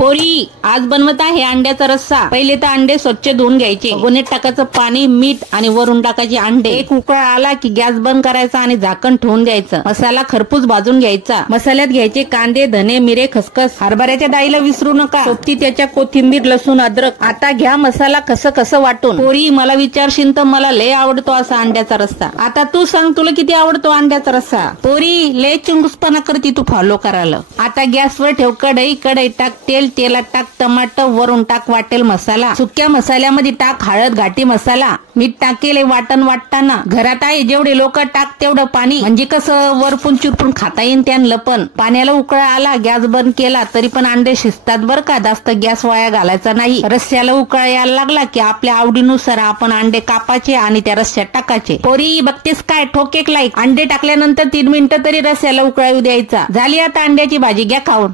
पोरी आज बनवत आहे अंड्याचा रस्सा। पहिले तर अंडे स्वच्छ धुवून घ्यायचे, भगोनीत टाकायचं पाणी, मीठ आणि वरून टाकायचे अंडे। एक उकळ आला की गॅस बंद करायचा आणि झाकण ठेवून द्यायचं। मसाला खरपूस भाजून घ्यायचा। मसाल्यात घ्यायचे कांदे, धने, मिरे, खसखस, हरभऱ्याच्या डाळीला विसरू नका, सोबती त्याच्या कोथिंबीर, लसूण, अद्रक। आता घ्या मसाला कसं वाटून। पोरी मला विचारशील तर मला लय आवडतो असा अंड्याचा रस्सा। आता तू सांग तुला किती आवडतो अंड्याचा रस्सा। पोरी लय चुंगसपणा करती तू फॉलो करायला। आता गॅसवर ठेव कढई, कढई टाक तेल, तेलात टाक टमाटर, वरून टाक वाटेल मसाला। सुक्या मसाल्यामध्ये टाक हळद, घाटी मसाला, मीठ टाकेल वाटण वाटताना। घरात आहे जेवढे लोक टाक तेवढं पाणी, म्हणजे कसं वरपून चिरपून खाता येईन त्यांना पण। पाण्याला उकळा आला, गॅस बंद केला तरी पण अंडे शिजतात बर का, जास्त गॅस वाया घालायचा नाही। रस्स्याला उकळा यायला लागला की आपल्या आवडीनुसार आपण अंडे कापायचे आणि त्या रस्स्यात टाकायचे। पोरी बघतेस काय, ठोक एक लाईक। अंडे टाकल्यानंतर 3 मिनिटं तरी रस्स्याला उकळा येऊ द्यायचा। झाली आता अंड्याची भाजी, घ्या खाऊन।